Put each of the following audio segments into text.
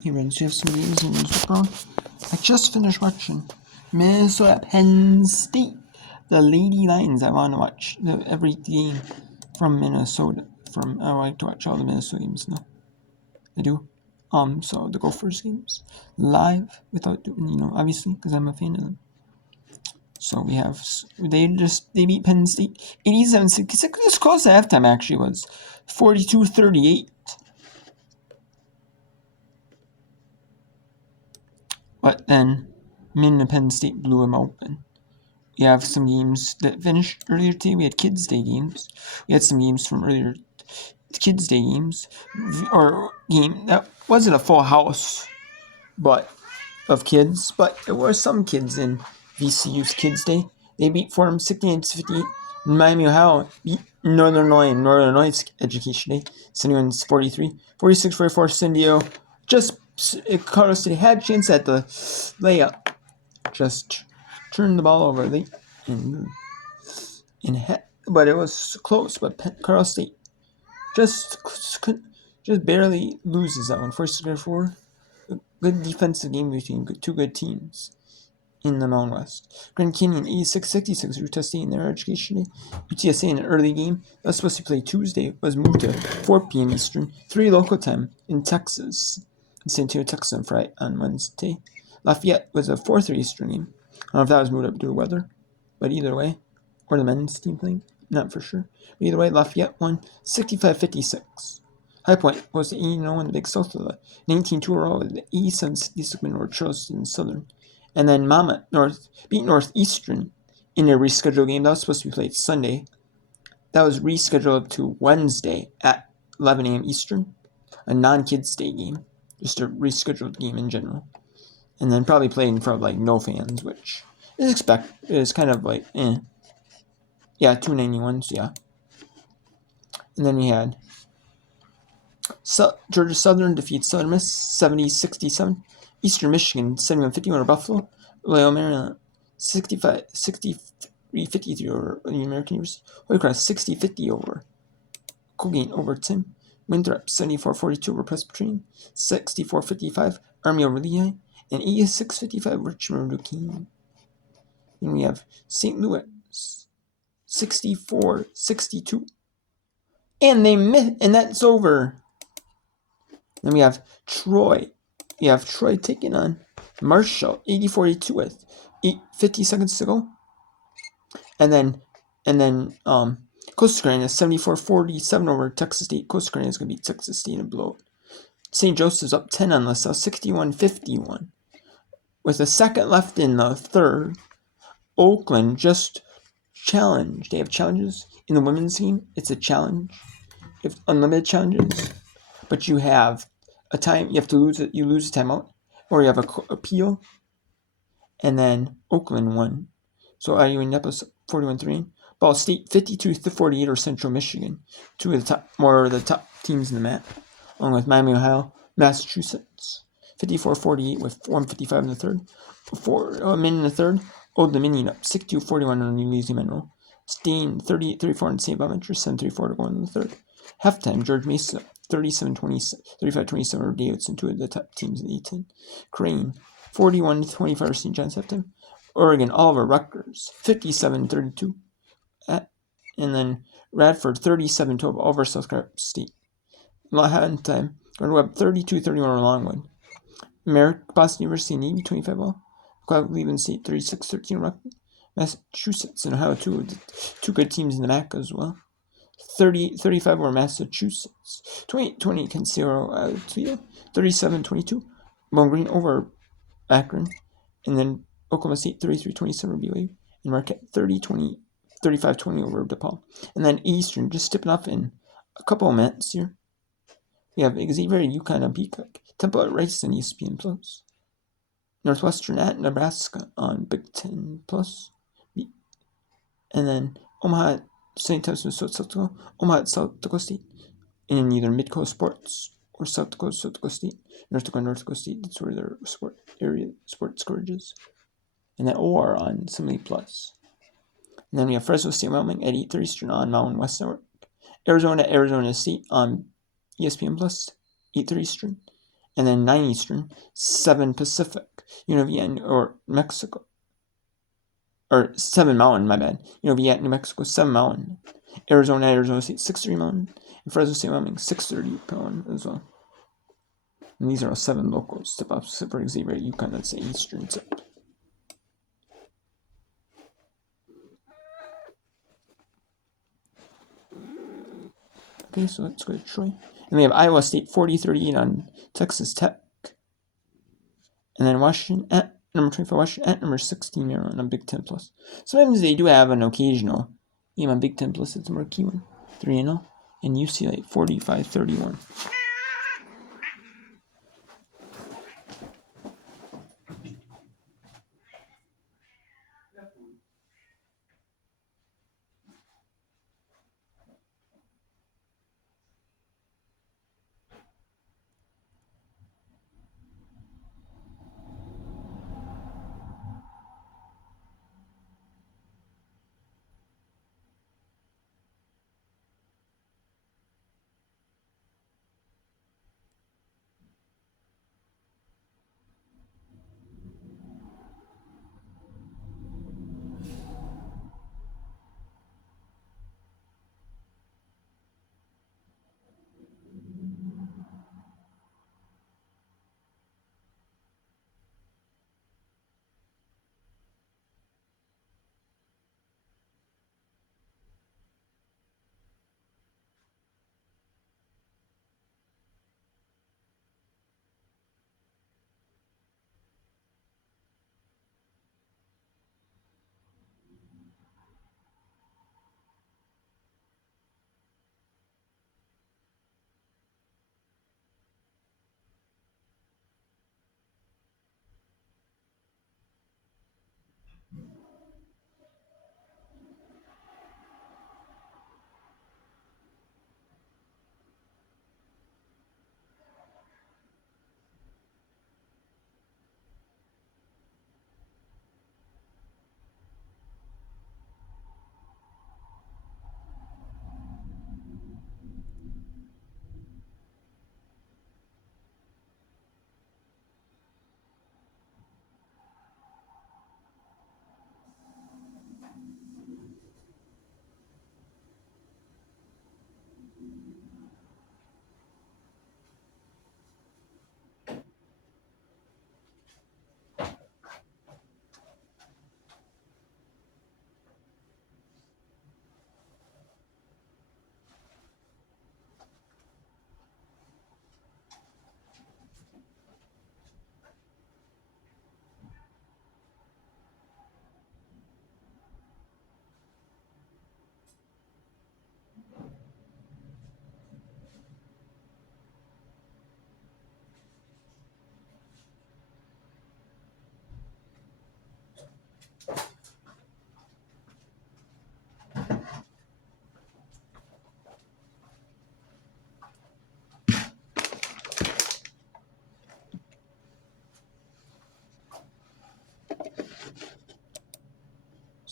Hey, Rens, you have some games in news background. I just finished watching Minnesota Penn State. The Lady Lions. I want to watch every game from Minnesota. I like to watch all the Minnesota games now. I do. So the Gophers games live without doing, obviously, because I'm a fan of them. So they beat Penn State 87-66. This close at halftime actually was 42-38. But then Penn State blew them open. We have some games that finished earlier today. We had Kids Day games. We had some games from earlier Kids Day games. Or game that wasn't a full house of kids, but there were some kids in VCU's Kids Day. They beat Fordham 68-58. Miami, Ohio beat Northern Illinois Education Day. 71-43. 46-44 San Diego. Colorado City had a chance at the layup. Just turned the ball over late but it was close. But Colorado State just barely loses that one. 46-44. Good defensive game between two good teams in the Mountain West. Grand Canyon 86-66. Utah State in their Education Day. UTSA in an early game that was supposed to play Tuesday was moved to 4 p.m. Eastern, 3 local time in Texas. In San Antonio, Texas on Wednesday. Lafayette was a 4-3 Eastern game. I don't know if that was moved up due to weather, but either way, or the men's team playing, not for sure. But either way, Lafayette won 65-56. High Point was 8-0 in the Big South of the 19-2 overall with the 87-66 win over Charleston Southern. And then Monmouth beat Northeastern in a rescheduled game that was supposed to be played Sunday. That was rescheduled to Wednesday at 11 a.m. Eastern, a non-Kids Day game, just a rescheduled game in general. And then probably played in front of no fans, which is kind of Yeah, 291s, yeah. And then we had Georgia Southern defeats Southern Miss 70-67. Eastern Michigan 71-51 over Buffalo. Loyola Maryland 63-53 over the American University. Holy Cross 60-50 over Colgate over Tim. Winthrop 74-42 over Presbyterian. 64-55 Army over Lehigh. And 86-55 Richmond Duquesne. Then we have St. Louis 64-62. And that's over. Then we have Troy. We have Troy taking on Marshall 80-42 with 50 seconds to go. And then Coastal Carolina 74-47 over Texas State. Coastal Carolina is going to beat Texas State in a blowout. St. Joseph's up 10 on LaSalle 61-51. With a second left in the third, Oakland just challenged. They have challenges in the women's team. It's a challenge. You have unlimited challenges, but you have a time. You have to lose it. You lose a timeout, or you have a appeal. And then Oakland won. So IU and Indianapolis 41-3. Ball State 52-48 over Central Michigan. Two of the top teams in the map, along with Miami, Ohio, Massachusetts 54-48 with 1:55 in the third. A minute in the third. Old Dominion up 62-41 on New Lazy Monroe. Stain 38-34 in St. Bonaventure, 7:34 to go in the third. Halftime, George Mason 35-27 over Davidson, two of the top teams in the A10. Crane 41-25 St. John's halftime. Oregon Oliver Rutgers 57-32. And then Radford 37-12 over South Carolina State. Halftime, Gardner Webb 32-31 over Longwood. Boston University Navy 25 all. Cleveland State 36-13 Rockford. Massachusetts and Ohio, two good teams in the MAC as well. 38-35 over Massachusetts. 28-20 Cancelero Toledo. 37-22. Bowling Green over Akron. And then Oklahoma State 33-27 over BYU. And Marquette 35-20 over DePaul. And then Eastern just tipping off in a couple of minutes here. We have Xavier, UConn, and Peacock. Temple at Rice and ESPN Plus. Northwestern at Nebraska on Big Ten Plus. And then Omaha at St. Thomas, Minnesota, Omaha at South Dakota State. In either Midcoast Sports or South Dakota State. North Dakota State, that's where their sports coverage is. And then OR on Assembly Plus. And then we have Fresno State Wyoming at 8:30 Eastern on Mountain West Network. Arizona State on ESPN Plus, 8:30 Eastern. and then 9 Eastern, 7 Pacific. UNLV or Mexico, or 7 Mountain, my bad. UNLV at New Mexico, 7 Mountain. Arizona State, 6:30 Mountain. And Fresno State Wyoming, 6:30 Mountain as well. And these are all 7 locals. Tip off for Xavier, UConn, that's the Eastern tip. Okay, so let's go to Troy. And we have Iowa State 40-38 on Texas Tech. And then Washington at number 24, Washington at number 16 Maryland on Big Ten Plus. Sometimes they do have an occasional game on Big Ten Plus. It's a marquee one. 3-0. And UCLA 45-31.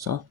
So